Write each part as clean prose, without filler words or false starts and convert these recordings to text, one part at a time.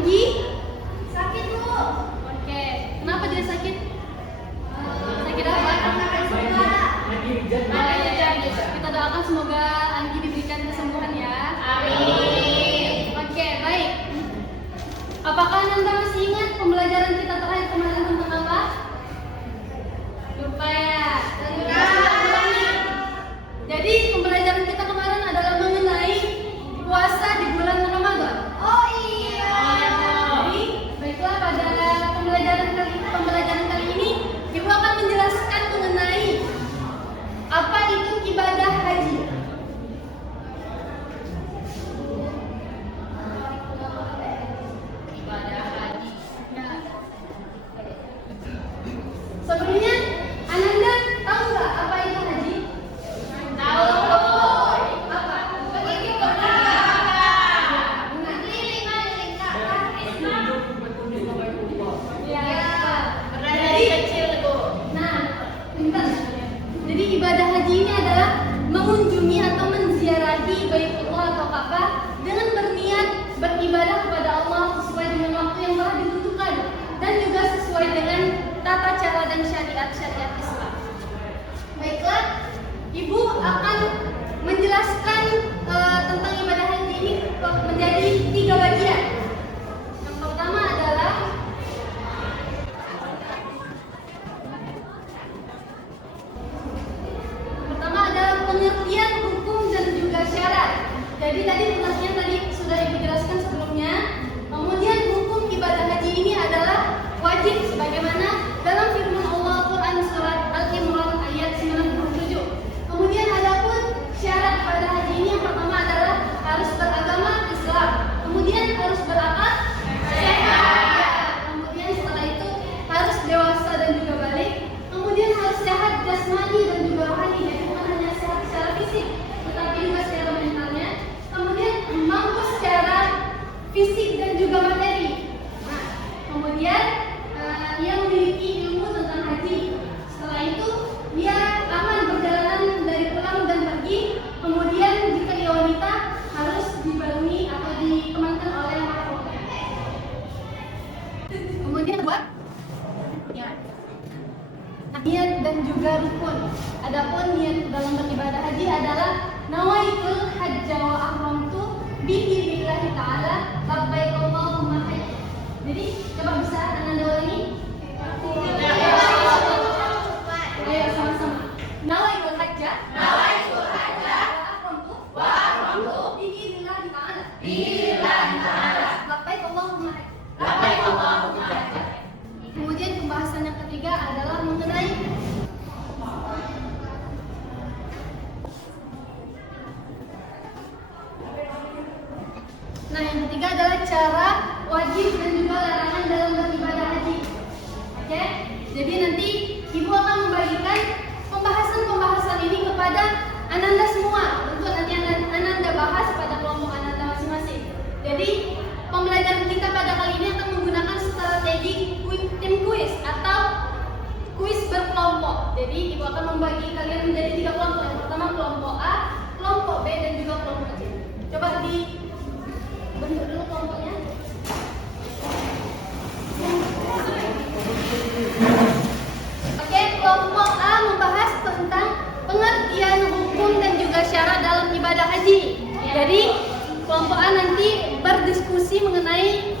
Anggi? Sakit, Bu. Oke, kenapa dia sakit? Sakit apa? Kita doakan semoga Anggi diberikan kesembuhan ya. Amin. Oke, baik. Apakah Anda masih ingat pembelajaran kita terakhir kemarin tentang apa? Lupa ya? Jadi pembelajaran kita kemarin adalah mengenai puasa di bulan Ramadan. Oh iya. Jadi baiklah, pada pembelajaran kali ini Ibu akan menjelaskan mengenai apa itu ibadah haji. Ibadah haji. Nah, sebelumnya Ananda tahu nggak apa itu haji? Tahu. Apa? Pergi ke Mekah. Keliling Ka'bah. Ya. Dari kecil, Bu. Nah, pintar. Jadi ibadah haji ini adalah mengunjungi atau menziarahi Baitullah atau Ka'bah dengan berniat beribadah kepada Allah sesuai dengan waktu yang telah ditentukan dan juga sesuai dengan tata cara dan syariat-syariat Islam. Baiklah, Ibu akan menjelaskan tentang ibadah haji ini menjadi 3 bagian. Yang pertama adalah pengertian hukum dan juga syarat. Jadi tadi pengertian tadi sudah Ibu jelaskan sebelumnya. Kemudian hukum ibadah haji ini adalah wajib sebagaimana dalam firman Allah Quran surat Al-Imran ayat 97. Kemudian adapun syarat pada haji ini yang pertama adalah harus beragama Islam. Kemudian harus berakal sehat. Kemudian setelah itu harus dewasa dan juga balik. Kemudian harus sehat jasmani dan juga rohani. Jadi bukan hanya sehat secara fisik, tetapi juga secara mentalnya. Kemudian mampu secara fisik dan juga materi. Nah, kemudian ia memiliki ilmu tentang haji. Setelah itu dia aman berjalanan dari pulang dan pergi. Kemudian jika ia wanita harus dibarengi atau ditemankan oleh mahram. Kemudian buat ya, niat dan juga rukun. Adapun niat dalam beribadah haji adalah nawaitul hajja wa ahramtu bihi billahi ta'ala labbaik Allahumma hajj. Jadi coba bisa Ananda ulangi? Ayo sama-sama. Nawaitul hajja wa ahramtu bihi billahi ta'ala labbaik Allahumma hajj. Kemudian pembahasan yang ketiga adalah mengenai yang ketiga adalah cara wajib dan juga larangan dalam beribadah haji. Oke? Jadi nanti Ibu akan membagikan pembahasan ini kepada Ananda semua untuk nanti Ananda bahas pada kelompok Ananda masing-masing. Jadi pembelajaran kita pada kali ini akan menggunakan strategi tim kuis atau kuis berkelompok. Jadi Ibu akan membagi kalian menjadi 3 kelompok. Yang pertama kelompok A, kelompok B, dan juga kelompok C. Coba bentuk dulu kelompoknya. Oke, kelompok A membahas tentang pengertian hukum dan juga syarat dalam ibadah haji. Jadi kelompok A nanti berdiskusi mengenai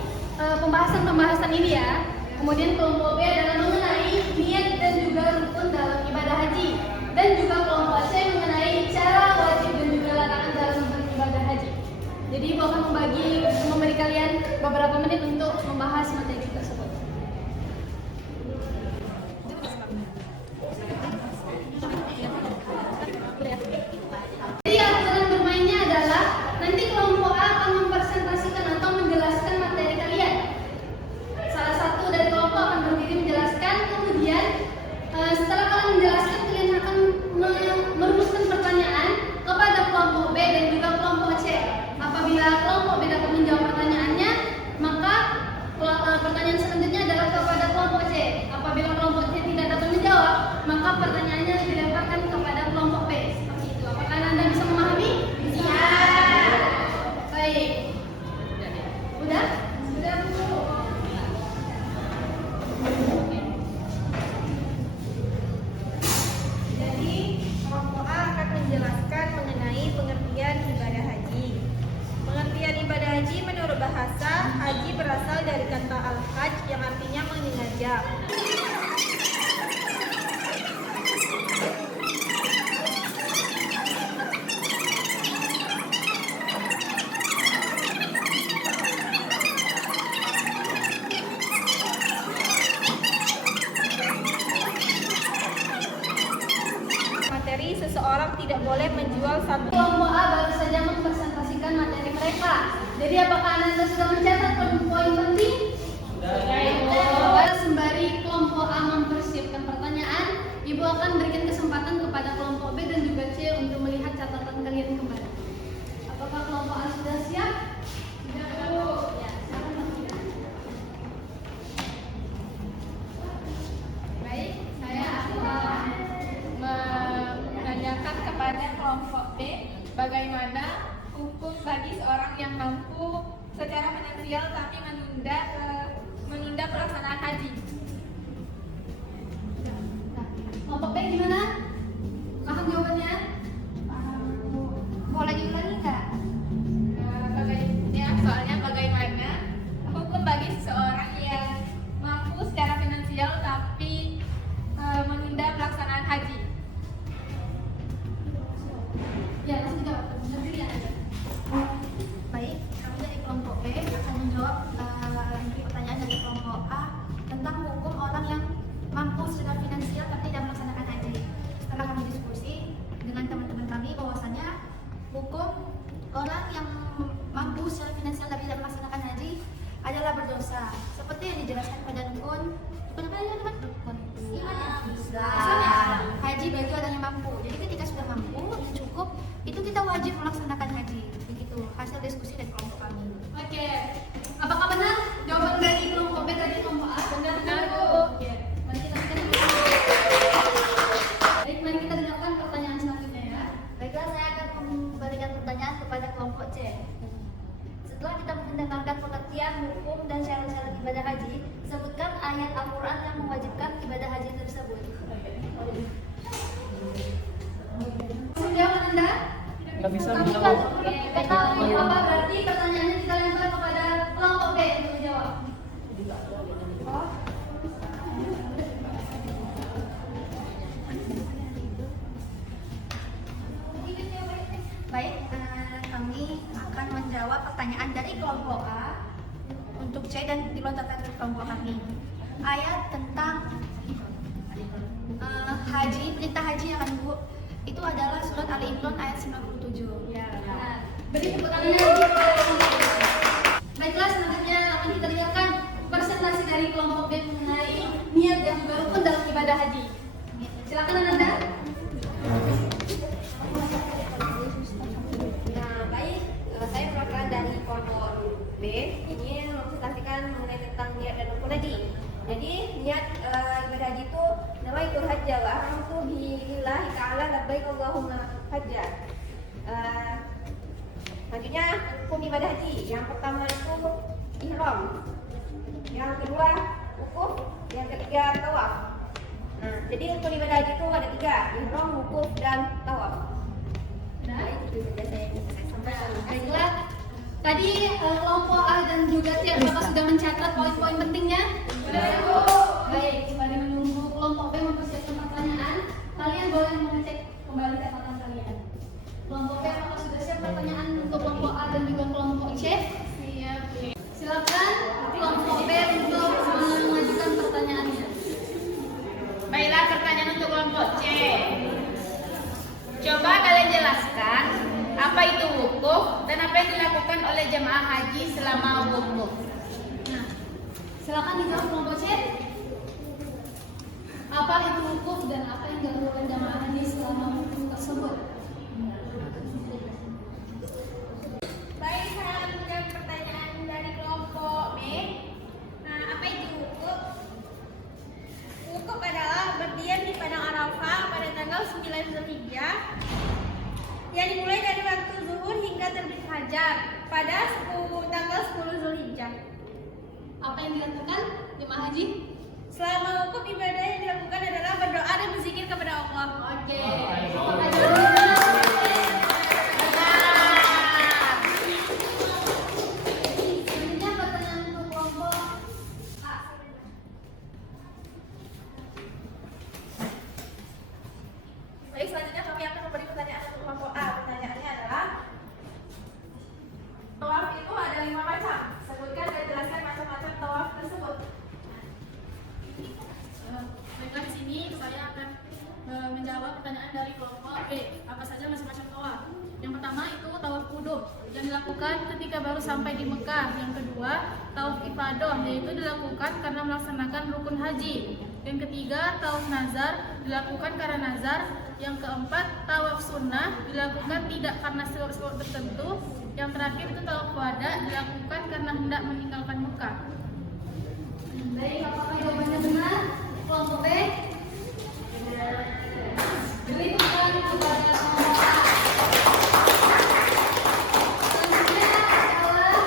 pembahasan ini ya. Kemudian kelompok B adalah mengenai niat dan juga rukun dalam ibadah haji. Dan juga kelompok C mengenai cara wajib dan juga larangan dalam beribadah haji. Jadi Ibu akan memberi kalian beberapa menit untuk membahas materi tersebut. Jadi aturan bermainnya adalah nanti kelompok A akan mempresentasikan atau menjelaskan materi kalian. Salah satu dari kelompok akan berdiri menjelaskan, kemudian setelah kalian menjelaskan, kalian akan merumuskan pertanyaan kepada kelompok B dan juga kelompok C. Apabila kelompok B dapat menjawab pertanyaannya, maka pertanyaan selanjutnya adalah kepada kelompok C. Apabila kelompok C tidak dapat menjawab, maka pertanyaannya dilemparkan kepada kelompok B. Seperti itu. Apakah Anda bisa memahami? Bisa. Baik. Udah? Sudah. jam. Materi seseorang tidak boleh menjual satu. Kelompok A baru saja mempresentasikan materi mereka. Jadi apakah Anda sudah mencatat poin penting? Sembari kelompok A mempersiapkan pertanyaan, Ibu akan berikan kesempatan kepada kelompok B dan juga C untuk melihat catatan kalian kembali. Apakah kelompok A sudah siap? Sudah, Bu. Ya, silakan lakukan. Baik, saya akan menanyakan kepada kelompok B bagaimana hukum bagi seorang yang mampu secara finansial tapi menunda pelaksanaan haji. Kelompok B gimana? Paham jawabannya? Boleh diulangi nggak? Soalnya bagaimana hukum bagi seseorang yang mampu secara finansial tapi menunda pelaksanaan haji. Ya, langsung jawab. Benar pilihan aja. Baik, kami dari kelompok B akan menjawab pertanyaan dari kelompok A tentang hukum orang yang mampu secara finansial tapi tidak melaksanakan haji. Setelah kami diskusi dengan teman-teman kami bahwasanya hukum orang yang mampu secara finansial tapi tidak melaksanakan haji adalah berdosa. Seperti yang dijelaskan pada rukun apa ya teman? Rukun Islam. Haji bagi orang yang mampu. Jadi ketika sudah mampu, cukup, itu kita wajib melaksanakan haji. Begitu hasil diskusi dari kelompok kami. Oke. Apakah benar jawaban dari kelompok B tadi kelompok A? Benar, Bu. Oke. Mari kita dengarkan. Baik, mari kita dengarkan pertanyaan selanjutnya ya. Baiklah, saya akan memberikan pertanyaan kepada kelompok C. Setelah kita mendengarkan pengertian hukum dan syarat-syarat ibadah haji, sebutkan ayat Al-Quran yang mewajibkan ibadah haji tersebut. Sudah Anda? Nggak bisa Kami menjawab. Oke, kita apa berarti pertanyaannya kita lempar kepada kelompok B untuk menjawab. Baik, kami akan menjawab pertanyaan dari kelompok A untuk C dan dilontarkan ke kelompok kami. Ayat tentang haji, perintah haji ya kan Bu? Itu adalah surat Ali Imran ayat 97. Ya. Nah, beri tepuk tangannya lagi kepada kelompok B. Baiklah, selanjutnya akan kita dengarkan presentasi dari kelompok B mengenai niat dan juga rukun dalam ibadah haji. Silakan Anda. Nah, baik, saya perwakilan dari kelompok B ingin mempresentasikan mengenai tentang niat dan rukun haji. Jadi niat ibadah haji itu nawaitul hajja wa ahramtu billahi ta'ala labbaik Allahumma hajja. Selanjutnya rukun ibadah haji. Yang pertama itu ihram. Yang kedua wukuf, yang ketiga tawaf. Nah, jadi rukun ibadah haji itu ada 3, ihram, wukuf dan tawaf. Nah, Itu saja saya ingin saya sampaikan. baiklah. Tadi kelompok A dan juga C apakah sudah mencatat poin-poin pentingnya? Sudah, Bu. Baik, sembari menunggu kelompok B mempersiapkan pertanyaan, kalian boleh mengecek kembali catatan kalian. Kelompok B apakah sudah siap pertanyaan untuk kelompok A dan juga kelompok C? Siap. Silakan kelompok B untuk mengajukan pertanyaannya. Baiklah, pertanyaan untuk kelompok C. Coba kalian jelaskan apa itu wukuf dan apa yang dilakukan oleh jemaah haji selama wukuf. Nah, silakan dijawab kelompok C. Apa itu wukuf dan apa yang dilakukan jamaah haji selama wukuf tersebut? Baik, saya menjawab pertanyaan dari kelompok B. Nah, apa itu wukuf? Wukuf adalah berdiam di padang Arafah pada tanggal 9 Zulhijjah yang dimulai dari waktu zuhur hingga terbit fajar pada tanggal 10 Zulhijjah. Apa yang dilakukan jemaah haji? Selama wukuf ibadah yang dilakukan adalah berdoa dan berzikir kepada Allah. Oke. Apakah jawabannya benar? Selanjutnya pertanyaan untuk kelompok A. sampai di Mekah. Yang kedua, tawaf ifadah, yaitu dilakukan karena melaksanakan rukun haji. Yang ketiga, tawaf nazar, dilakukan karena nazar. Yang keempat, tawaf sunnah, dilakukan tidak karena sebab-sebab tertentu. Yang terakhir itu tawaf wada, dilakukan karena hendak meninggalkan Mekah. Baik, apakah jawabannya benar? Kelompok B? Beri tepuk kepada kelompok A. Selanjutnya adalah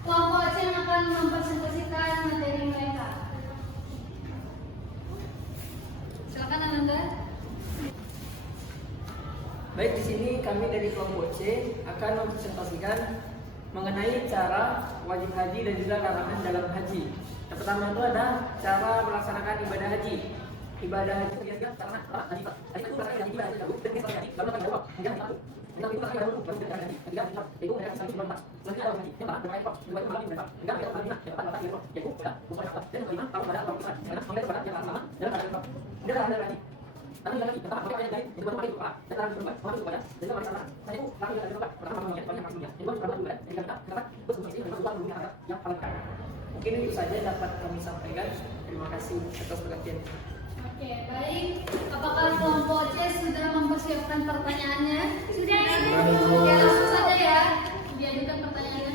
kelompok C yang akan mempresentasikan materi mereka. Silakan Ananda. Baik, di sini kami dari kelompok C akan mempresentasikan mengenai cara wajib haji dan juga larangan dalam haji. Yang pertama itu ada cara melaksanakan ibadah haji. Ibadah haji itu karena haji itu berarti haji dan lalu lalu akan jawab itu mereka sangat bermanfaat. Selanjutnya ada haji yang bermanfaat juga itu bermanfaat. Enggak ada bermanfaat yang dapat yaitu dan kelima kalau pada orang besar karena mereka pada yang sama dan ada haji. Tapi lagi tentang apa yang dari itu baru pakai doa dan lalu berubah sama kepada dan juga masalah saya itu lalu dari doa pertama banyak maksudnya itu baru juga dan kita betul betul itu baru yang paling kaya. Mungkin itu saja dapat kami sampaikan. Terima kasih atas perhatian. Oke, baik. Apakah kelompok C sudah mempersiapkan pertanyaannya? Sudah. Ya, langsung saja ya. Diajukan pertanyaannya.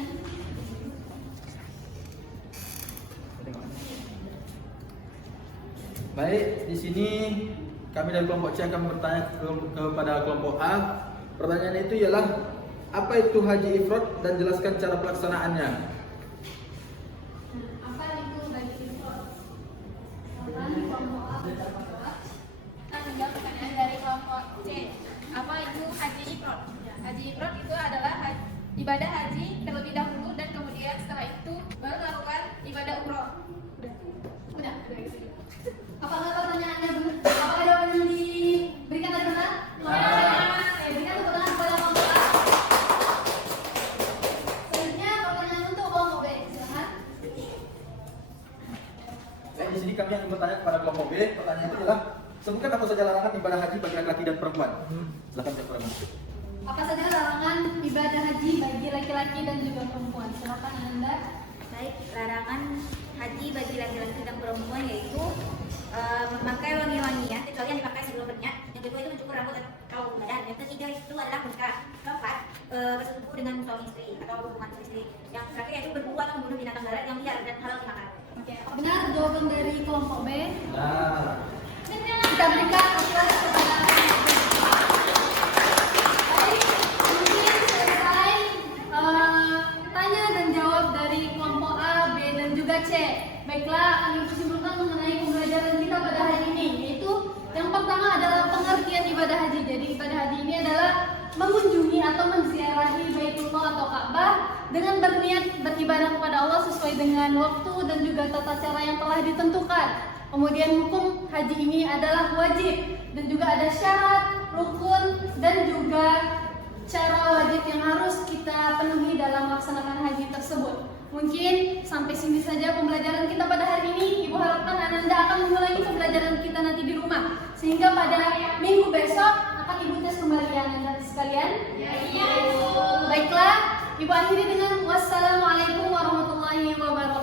Baik, di sini kami dari kelompok C akan bertanya kepada kelompok A. Pertanyaan itu ialah apa itu haji ifrad dan jelaskan cara pelaksanaannya. Apa itu bagi info? Kelompok A. Kita menjawab pertanyaan dari kelompok C. Apa itu haji ifrad? Haji ifrad itu adalah ibadah haji terlebih dahulu dan kemudian setelah itu baru melakukan ibadah umroh. Udah. Apakah pertanyaannya benar? Apakah jawaban yang diberikan tadi benar? Oke, berikan tepuk tangan kepada kelompok A. Selanjutnya pertanyaan untuk kelompok B. Silakan. Baik, di sini kami akan bertanya kepada kelompok B. Pertanyaan itu ialah sebutkan apa saja larangan ibadah haji bagi laki-laki dan perempuan. Silakan Cak Pramu. Apa saja larangan ibadah haji bagi laki-laki dan juga perempuan? Silakan Anda. Baik, larangan haji bagi laki-laki dan perempuan yaitu memakai wangi-wangian kecuali yang dipakai sebelum berniat. Yang kedua itu mencukur rambut atau badan. Yang ketiga itu adalah menikah. Keempat, bersetubuh dengan suami istri atau hubungan suami istri. Yang terakhir yaitu berburu atau membunuh binatang darat yang liar dan halal dimakan. Oke, apa benar jawaban dari kelompok B? Nah, Kita berikan aplaus kepada baik, mungkin selesai tanya dan jawab dari kelompok A, B, dan juga C. Baiklah, kami simpulkan mengenai pembelajaran kita pada hari ini, yaitu yang pertama adalah pengertian ibadah haji. Jadi ibadah haji ini adalah mengunjungi atau menziarahi Baitullah atau Ka'bah dengan berniat beribadah kepada Allah sesuai dengan waktu dan juga tata cara yang telah ditentukan. Kemudian hukum haji ini adalah wajib dan juga ada syarat, rukun, dan juga cara wajib yang harus kita penuhi dalam melaksanakan haji tersebut. Mungkin sampai sini saja pembelajaran kita pada hari ini. Ibu harapkan Ananda akan mengulangi pembelajaran kita nanti di rumah, sehingga pada minggu besok akan Ibu tes kembali Ananda sekalian. Iya, Ibu. Baiklah, Ibu akhiri dengan wassalamualaikum warahmatullahi wabarakatuh.